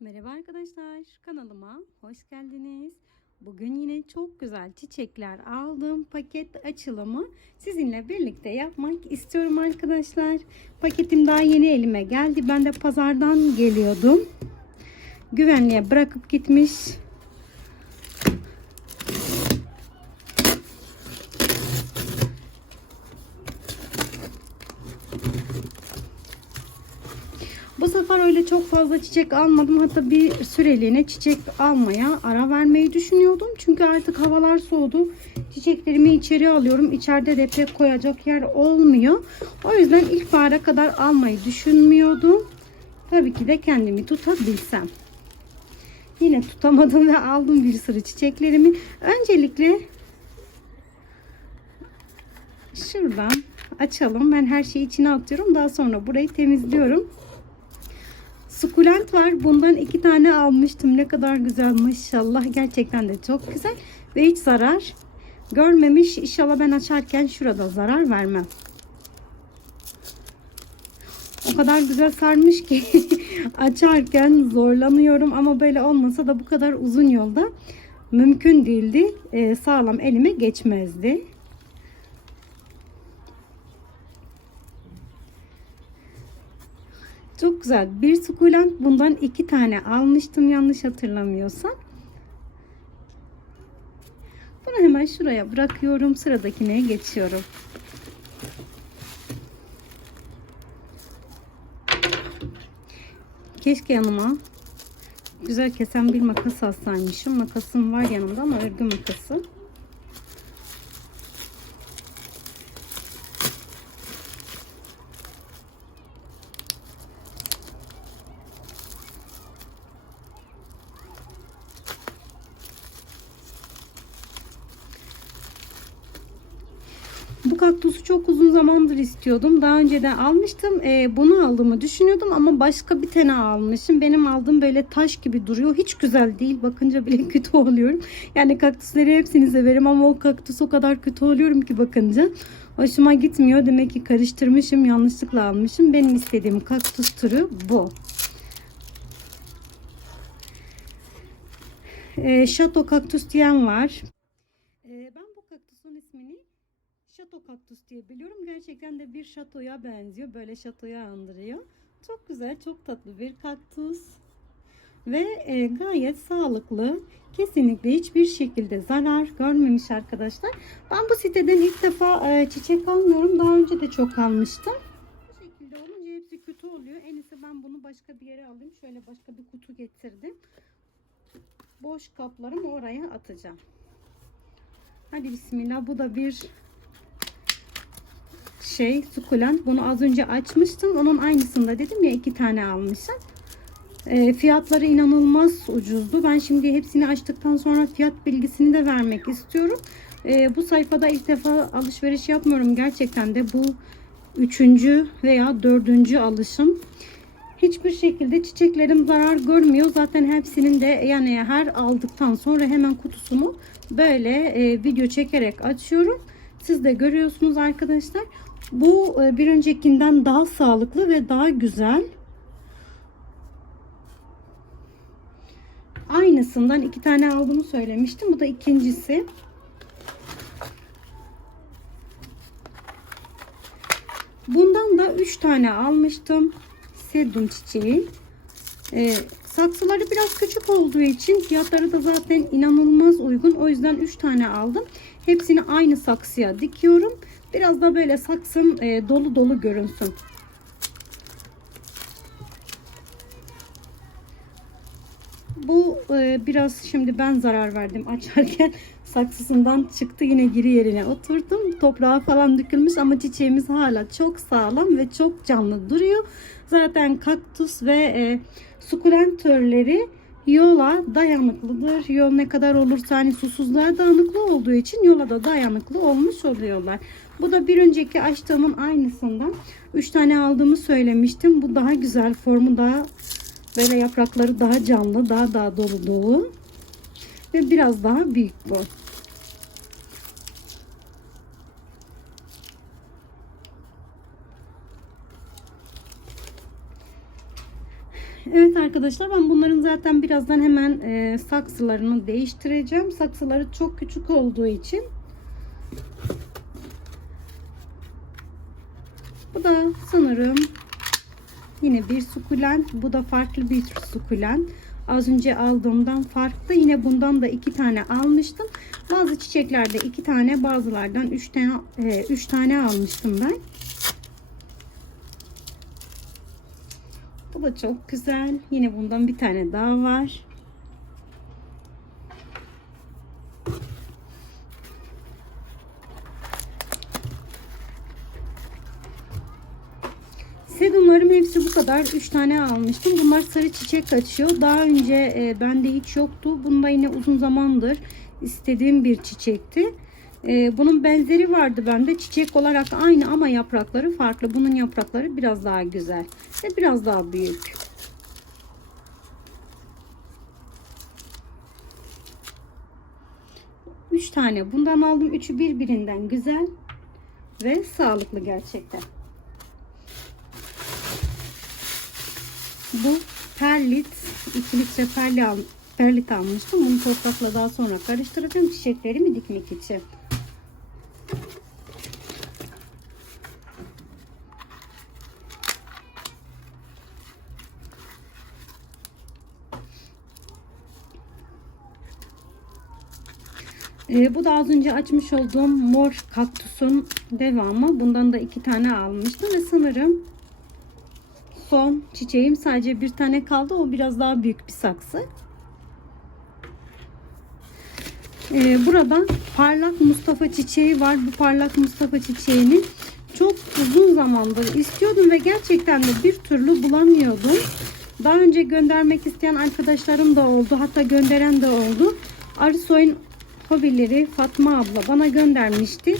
Merhaba arkadaşlar, kanalıma hoş geldiniz. Bugün yine çok güzel çiçekler aldım. Paket açılımı sizinle birlikte yapmak istiyorum arkadaşlar. Paketim daha yeni elime geldi. Ben de pazardan geliyordum. Güvenliğe bırakıp gitmiş. Sefer öyle çok fazla çiçek almadım. Hatta bir süreliğine çiçek almaya ara vermeyi düşünüyordum. Çünkü artık havalar soğudu. Çiçeklerimi içeri alıyorum. İçeride de pek koyacak yer olmuyor. O yüzden ilkbahara kadar almayı düşünmüyordum. Tabii ki de kendimi tutabilsem. Yine tutamadım ve aldım bir sürü çiçeklerimi. Öncelikle şuradan açalım. Ben her şeyi içine atıyorum. Daha sonra burayı temizliyorum. Sukulent var. Bundan iki tane almıştım. Ne kadar güzel maşallah. Gerçekten de çok güzel. Ve hiç zarar görmemiş. İnşallah ben açarken şurada zarar vermem. O kadar güzel sarmış ki açarken zorlanıyorum. Ama böyle olmasa da bu kadar uzun yolda mümkün değildi. Ee, sağlam elime geçmezdi. Çok güzel. Bir sukulent bundan iki tane almıştım yanlış hatırlamıyorsam. Bunu hemen şuraya bırakıyorum. Sıradakine geçiyorum. Keşke yanıma güzel kesen bir makas alsaymışım. Makasım var yanımda ama örgü makası. Bu kaktüsü çok uzun zamandır istiyordum. Daha önceden almıştım. Ee, bunu aldığımı düşünüyordum ama başka bir tane almışım. Benim aldığım böyle taş gibi duruyor. Hiç güzel değil. Bakınca bile kötü oluyorum. Yani kaktüsleri hepsini severim ama o kaktüs o kadar kötü oluyorum ki bakınca. Hoşuma gitmiyor. Demek ki karıştırmışım. Yanlışlıkla almışım. Benim istediğim kaktüs türü bu. Ee, Şato kaktüs diyen var. Ee, ben bu kaktüsün ismini şato kaktüs diye biliyorum. Gerçekten de bir şatoya benziyor. Böyle şatoya andırıyor. Çok güzel, çok tatlı bir kaktüs. Ve e, gayet sağlıklı. Kesinlikle hiçbir şekilde zarar görmemiş arkadaşlar. Ben bu siteden ilk defa e, çiçek almıyorum. Daha önce de çok almıştım. Bu şekilde olunca hepsi kötü oluyor. En iyisi ben bunu başka bir yere alayım. Şöyle başka bir kutu getirdim. Boş kaplarımı oraya atacağım. Hadi bismillah. Bu da bir şey sukulent. Bunu az önce açmıştım. Onun aynısında dedim ya iki tane almışım. E, fiyatları inanılmaz ucuzdu. Ben şimdi hepsini açtıktan sonra fiyat bilgisini de vermek istiyorum. E, bu sayfada ilk defa alışveriş yapmıyorum. Gerçekten de bu üçüncü veya dördüncü alışım. Hiçbir şekilde çiçeklerim zarar görmüyor. Zaten hepsinin de yani her aldıktan sonra hemen kutusunu böyle e, video çekerek açıyorum. Siz de görüyorsunuz arkadaşlar. Bu e, bir öncekinden daha sağlıklı ve daha güzel. Aynısından iki tane aldığımı söylemiştim. Bu da ikincisi. Bundan da üç tane almıştım. Sedum çiçeği. Ee, saksıları biraz küçük olduğu için fiyatları da zaten inanılmaz uygun. O yüzden 3 tane aldım. Hepsini aynı saksıya dikiyorum. Biraz da böyle saksım e, dolu dolu görünsün. Bu e, biraz şimdi ben zarar verdim açarken saksısından çıktı yine geri yerine oturdum. Toprağa falan dökülmüş ama çiçeğimiz hala çok sağlam ve çok canlı duruyor. Zaten kaktüs ve e, sukulent yola dayanıklıdır. Yol ne kadar olursa hani susuzluğa dayanıklı olduğu için yola da dayanıklı olmuş oluyorlar. Bu da bir önceki açtığımın aynısından. 3 tane aldığımı söylemiştim. Bu daha güzel. Formu daha böyle yaprakları daha canlı, daha daha dolu dolu. Ve biraz daha büyük bu. Evet arkadaşlar. Ben bunların zaten birazdan hemen e, saksılarını değiştireceğim. Saksıları çok küçük olduğu için. Bu da sanırım yine bir sukulent. Bu da farklı bir sukulent. Az önce aldığımdan farklı. Yine bundan da iki tane almıştım. Bazı çiçeklerde iki tane, bazılardan üç tane, e, üç tane almıştım ben. Bu da çok güzel. Yine bundan bir tane daha var. Sedumlarım hepsi bu kadar. 3 tane almıştım. Bunlar sarı çiçek açıyor. Daha önce e, bende hiç yoktu. Bunda yine uzun zamandır istediğim bir çiçekti. E, bunun benzeri vardı bende. Çiçek olarak aynı ama yaprakları farklı. Bunun yaprakları biraz daha güzel ve biraz daha büyük. Üç tane bundan aldım. Üçü birbirinden güzel ve sağlıklı gerçekten. Bu perlit 2 litre perli al, perlit almıştım. Bunu toprakla daha sonra karıştıracağım çiçeklerimi dikmek için. Ee, bu da az önce açmış olduğum mor kaktüsün devamı. Bundan da iki tane almıştım ve sanırım son çiçeğim sadece bir tane kaldı. O biraz daha büyük bir saksı. Ee, burada parlak Mustafa çiçeği var. Bu parlak Mustafa çiçeğini çok uzun zamandır istiyordum ve gerçekten de bir türlü bulamıyordum. Daha önce göndermek isteyen arkadaşlarım da oldu. Hatta gönderen de oldu. Arısoy'un hobileri Fatma abla bana göndermişti.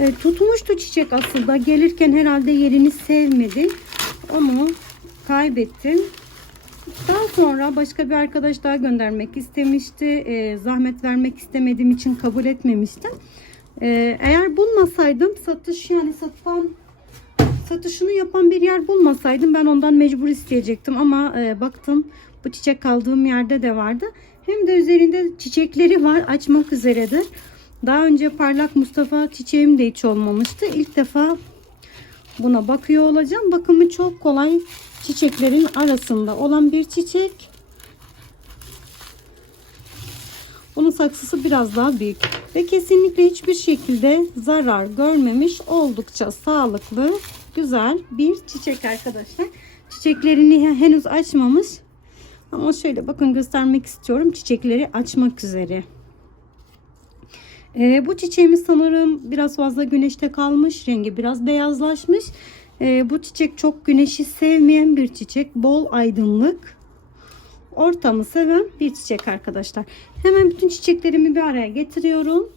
E, tutmuştu çiçek aslında. Gelirken herhalde yerini sevmedi. Onu kaybettim. Daha sonra başka bir arkadaş daha göndermek istemişti. E, zahmet vermek istemediğim için kabul etmemiştim. E, eğer bulmasaydım satış yani satan satışını yapan bir yer bulmasaydım ben ondan mecbur isteyecektim ama e, baktım bu çiçek kaldığım yerde de vardı. Hem de üzerinde çiçekleri var açmak üzeredir. Daha önce parlak Mustafa çiçeğim de hiç olmamıştı. İlk defa buna bakıyor olacağım. Bakımı çok kolay çiçeklerin arasında olan bir çiçek. Bunun saksısı biraz daha büyük ve kesinlikle hiçbir şekilde zarar görmemiş oldukça sağlıklı güzel bir çiçek arkadaşlar. Çiçeklerini henüz açmamış ama şöyle bakın göstermek istiyorum çiçekleri açmak üzere. Ee, bu çiçeğimiz sanırım biraz fazla güneşte kalmış. Rengi biraz beyazlaşmış. Ee, bu çiçek çok güneşi sevmeyen bir çiçek. Bol aydınlık. Ortamı seven bir çiçek arkadaşlar. Hemen bütün çiçeklerimi bir araya getiriyorum.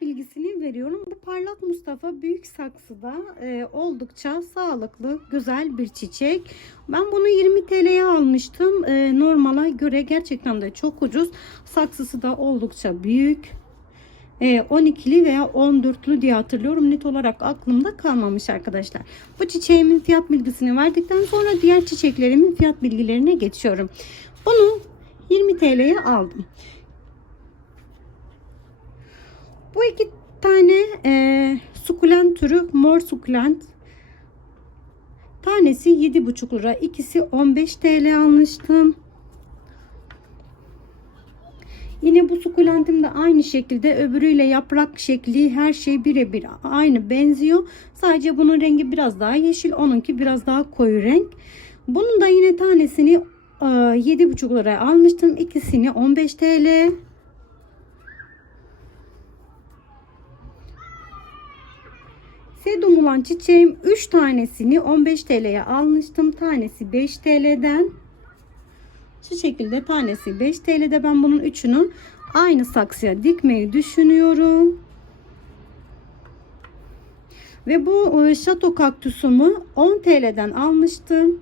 Bilgisini veriyorum. Bu parlak Mustafa büyük saksıda e, oldukça sağlıklı, güzel bir çiçek. Ben bunu 20 TL'ye almıştım. E, normala göre gerçekten de çok ucuz. Saksısı da oldukça büyük. 12'li veya 14'lü diye hatırlıyorum. Net olarak aklımda kalmamış arkadaşlar. Bu çiçeğimin fiyat bilgisini verdikten sonra diğer çiçeklerimin fiyat bilgilerine geçiyorum. Bunu 20 TL'ye aldım. Bu iki tane e, sukulent türü mor sukulent. Tanesi 7,5 lira. İkisi 15 TL almıştım. Yine bu sukulentim de aynı şekilde öbürüyle yaprak şekli her şey birebir aynı benziyor. Sadece bunun rengi biraz daha yeşil. Onunki biraz daha koyu renk. Bunun da yine tanesini 7,5 liraya almıştım. İkisini 15 TL. Sedum olan çiçeğim 3 tanesini 15 TL'ye almıştım. Tanesi 5 TL'den. Şu şekilde tanesi 5 TL'de ben bunun üçünü aynı saksıya dikmeyi düşünüyorum. Ve bu e, şato kaktüsümü 10 TL'den almıştım.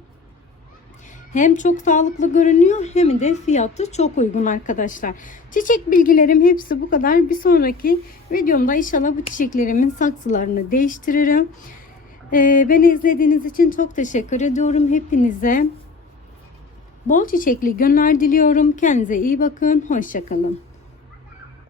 Hem çok sağlıklı görünüyor hem de fiyatı çok uygun arkadaşlar. Çiçek bilgilerim hepsi bu kadar. Bir sonraki videomda inşallah bu çiçeklerimin saksılarını değiştiririm. Ee, beni izlediğiniz için çok teşekkür ediyorum hepinize. Bol çiçekli günler diliyorum. Kendinize iyi bakın. Hoşçakalın.